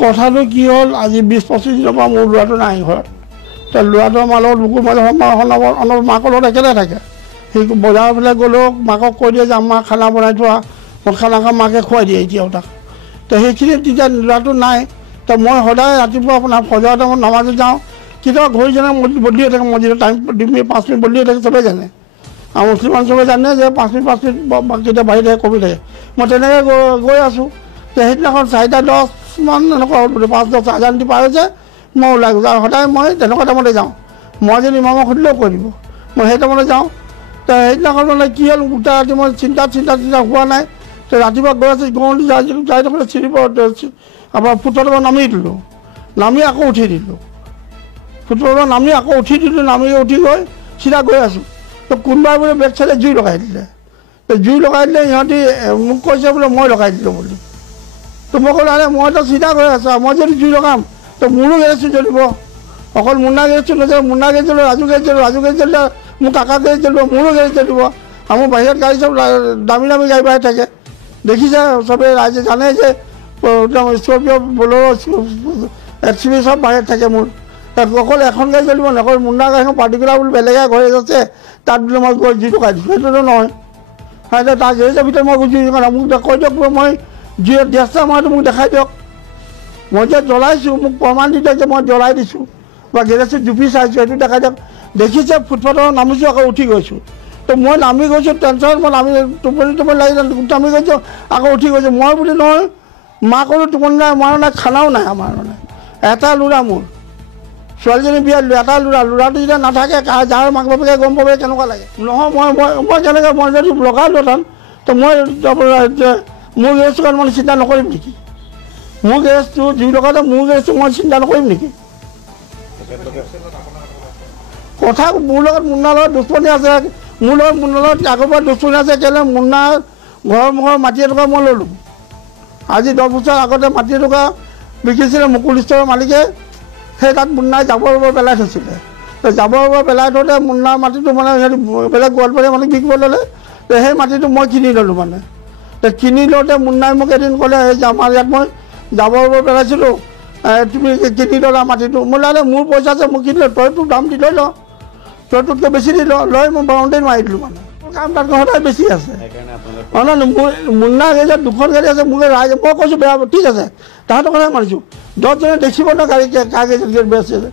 কথাটো কি হ'ল আজি 20-25 দিনৰ পৰা মোৰ ল'ৰাটো নাই ঘৰত। ল'ৰাটো আমাৰ লগত বুকুৰ মাজত মাকৰ লগত একেলগে থাকে। সি বজাৰবিলাক গ'লেও মাকক কৈ দিয়ে যে আমাৰ খানা বনাই থোৱা, মই খানা খাম, মাকে খুৱাই দিয়ে এতিয়াও তাক। সেইখিনি তেতিয়া ল'ৰাটো নাই। মই সদায় ৰাতিপুৱা আপোনাৰ ফজৰ টাইমত নামাজত যাওঁ। কেতিয়াবা ঘড়ী যেনে বদলি হৈ থাকে, মছজিদত টাইম 5 মিনিট বদলি হৈ থাকে, চবেই জানে। আৰু মুছলমান চবে জানে যে 5 মিনিট কেতিয়া বাঢ়ি থাকে কমি থাকে। মই তেনেকৈ গৈ আছোঁ। সেইদিনাখন 4:10 মান এনেকুৱা হ'ল, 5-10 আজান দি পাৰ হৈছে, মই ওলাই গৈছোঁ। আৰু সদায় মই তেনেকুৱা টাইমতে যাওঁ। মই যদি ইমামক সুধিলেও কৈ দিব, মই সেই টাইমতে যাওঁ। সেইদিনাখন মানে কি হ'ল, গোটেই ৰাতি মই চিন্তা হোৱা নাই। ৰাতিপুৱা গৈ আছোঁ, যাই থাকোঁতে চিৰি আপোনাৰ ফুটৰ নামি দিলোঁ, নামি আকৌ উঠি দিলোঁ, ফুটৰ নামি আকৌ উঠি দিলোঁ, নামি উঠি গৈ চিধা গৈ আছোঁ। কোনোবাই বোলে বেক চাইডে জুই লগাই দিলে। জুই লগাই দিলে সিহঁতি মোক কৈছে বোলে মই লগাই দিলোঁ বুলি। মই ক'লো আৰে মইতো চিধা গৈ আছোঁ, মই যদি জুই লগাম মোৰো গেৰেজটো জ্বলিব। অকল মুন্না গেৰেজটো নজ্বলে, মুন্না গেৰেজ জ্বলিব, ৰাজু গেৰেজ জ্বলিব, ৰাজু গেৰেজ জ্বলিলে মোৰ কাকা গেৰেজ জ্বলিব, মোৰো গেৰেজ জ্বলিব। আৰু মোৰ বাহিৰত গাড়ী চব দামী গাড়ী বাঢ়ি থাকে। দেখিছে চবেই, ৰাইজে জানে যে স্কৰপিঅ' বলেৰ' XUV চব বাহিৰত থাকে মোৰ। তাত অকল এখন গাড়ী জ্বলিব, অকল মুন্না গাড়ীখন পাৰ্টিকুলাৰ বুলি বেলেগে গেৰেজ আছে, তাত বোলে মই গৈ জুই লগাই দিছোঁ, সেইটোতো নহয়। তাৰ গেৰেজৰ ভিতৰত মই জুই লগাই মোক কৈ দিয়ক, মই জুইত গেছ মইতো মোক দেখাই দিয়ক। মই যে জ্বলাইছোঁ মোক প্ৰমাণ দি দিয়ক যে মই জ্বলাই দিছোঁ, বা গেৰেজটো জুপি চাইছোঁ, সেইটো দেখাই দিয়ক। দেখিছে ফুটপাথত নামিছোঁ, আকৌ উঠি গৈছোঁ। মই নামি গৈছোঁ টেনশ্যনত, মই নামি টোপনি লাগি নামি গৈছোঁ, আকৌ উঠি গৈছোঁ। মই বুলি নহয়, মাকৰো টোপনি নাই, আমাৰো নাই, খানাও নাই আমাৰ মানে। এটা ল'ৰা মোৰ, ছোৱালীজনী বিয়া দিলোঁ, এটা ল'ৰাটো যেতিয়া নাথাকে, যাৰ মাক বাপেকে গম পাব কেনেকুৱা লাগে। নহয় মই কেনেকৈ, মই যদি লগালোঁ তাত, মই মোৰ গেৰেজটো কাৰণ মই চিন্তা নকৰিম নেকি? মোৰ গেৰেজটো জুই লগাওঁতে মোৰ গেৰেজটো মই চিন্তা নকৰিম নেকি? কথা মোৰ লগত মুন্নাৰ লগত দুশ্মনী আছে, মোৰ লগত মুন্নাৰ লগত আগৰ পৰা দুশ্মনী আছে। কেলৈ মুন্নাৰ ঘৰৰ মুখৰ মাটি এটুকা মই ল'লোঁ। আজি 10 বছৰ আগতে মাটি এটুকা বিকিছিলে মুকুল ষ্টৰৰ মালিকে, সেই তাত মুন্নাই জাবৰ পেলাই থৈছিলে। জাবৰ পেলাই থওঁতে মুন্নাৰ মাটিটো মানে সিহঁতি বেলেগ গোৱালপাৰীয়া মানুহ বিকিব ল'লে। সেই মাটিটো মই কিনি ল'লোঁ মানে। কিনি লওঁতে মুন্নাই মোক এদিন ক'লে, যে আমাৰ ইয়াত মই জাবৰ পেলাইছিলোঁ, তুমি কিনি ল'লা মাটিটো। মই লালে মোৰ পইচা আছে, মই কিনি ল, তই তোক দাম দি লৈ ল, তই তোতকৈ বেছি দি লৈ মই বাউণ্ডেৰী মাৰি দিলোঁ মানে। কাম তাত সদায় বেছি আছে। মুন্না গেৰেজত 2খন গাড়ী আছে, মোক ৰাইজে মই কৈছোঁ বেয়া, ঠিক আছে তাহাঁতৰ কথা মানিছোঁ। 10জনে দেখিব ন গাড়ী কাৰ গেৰেজত বেছি আছে,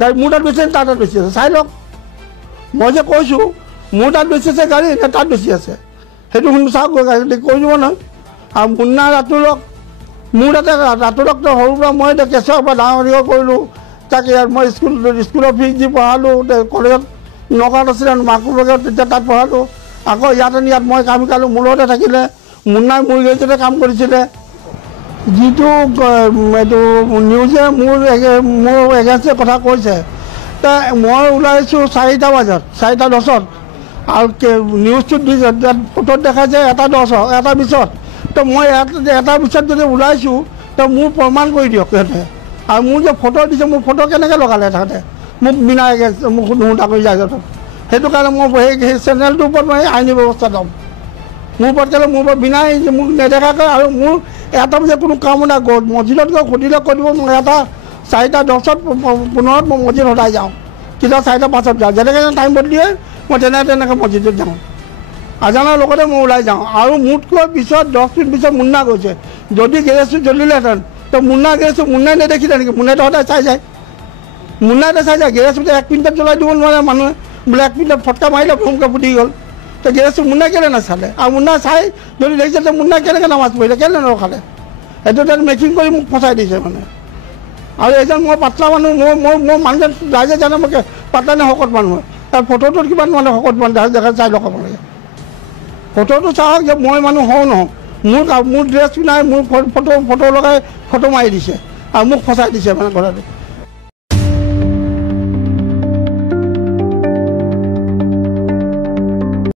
গাড়ী মোৰ তাত বেছি আছে, তাৰ তাত বেছি আছে, চাই লওক। মই যে কৈছোঁ মোৰ তাত বেছি আছে গাড়ী নে তাত বেছি আছে, সেইটো শুনি চাওক, গাড়ী কৈ দিব নহয়। আৰু মুন্না ৰাতুলক, মোৰ তাতে ৰাতুলক সৰুৰ পৰা মই এতিয়া কেঁচুৱাৰ পৰা ডাঙৰ দীঘল কৰিলোঁ। তাক ইয়াত মই স্কুলৰ ফিজ দি পঢ়ালোঁ। কলেজত নগাঁৱত আছিলে, মাকৰ লগত তেতিয়া তাত পঢ়ালোঁ। আকৌ ইয়াত মই কাম শিকালোঁ, মোৰ লগতে থাকিলে। মুন্নাই মোৰ গেৰেজতে কাম কৰিছিলে। যিটো এইটো নিউজে মোৰ এগেইনষ্টে কথা কৈছে, মই ওলাইছোঁ 4টা বজাত, 4:10, আৰু নিউজটোত দিছে ফটোত দেখাইছে 1:10, 1:20। মই 1:20 যদি ওলাইছোঁ, মোৰ প্ৰমাণ কৰি দিয়ক সিহঁতে। আৰু মোৰ যে ফটো দিছে, মোৰ ফটো কেনেকৈ লগালে তাহাঁতে, মোক বিনা মোক নুশুধা কৰি যায় সিহঁতক। সেইটো কাৰণে মই সেই চেনেলটোৰ ওপৰত মই আইনী ব্যৱস্থা ল'ম। মোৰ ওপৰত কেলৈ, মোৰ ওপৰত বিনা মোক নেদেখাকৈ, আৰু মোৰ এটা বজাত কোনো কাম নাই। মছজিদত গৈ সুধিলে কৈ দিব, মই 4:10-15 মই মছজিদ সদায় যাওঁ, কেতিয়াবা 4:05 যাওঁ। যেনেকৈ টাইম বদলিয়ে মই তেনেকৈ মছজিদত যাওঁ। আজানৰ লগতে মই ওলাই যাওঁ। আৰু মোতকৈ পিছত 10 মিনিট পিছত মুন্না গৈছে। যদি গেৰেজটো জ্বলিলেহেঁতেন, মুন্না গেৰেজটো মুন্নাই নেদেখিলে নেকি? মুন্নাইতো সদায় চাই যায়, মুন্নাইতো চাই যায়। গেৰেজটো 1 মিনিটত জ্বলাই দিব নোৱাৰে মানুহে, বোলে 1 মিনিটত ফটকা মাৰিলে ভুমকৈ ফুটি গ'ল। গেৰেজটো মুন্নাই কেলৈ নাচালে? আৰু মুন্নাই চাই যদি দেখিছে, মুন্নাই কেনেকৈ নামাজ পঢ়িলে, কেলৈ নৰখালে? সেইটো তাত মেকিং কৰি মোক ফচাই দিছে মানে। আৰু এজন মই পাতলা মানুহ, মোৰ মানুহজন ৰাইজে জানে মই পাতলা নে শকত মানুহ। তাৰ ফটোটোত কিমান মানে শকত মানুহ জেগাত চাই লগাব লাগে। ফটোটো চাওক যে মই মানুহ হওঁ নহওঁ, মোৰ ড্ৰেছ নাই, মোৰ ফটো লগাই ফটো মাৰি দিছে আৰু মোক ফচাই দিছে মানে কথাটো।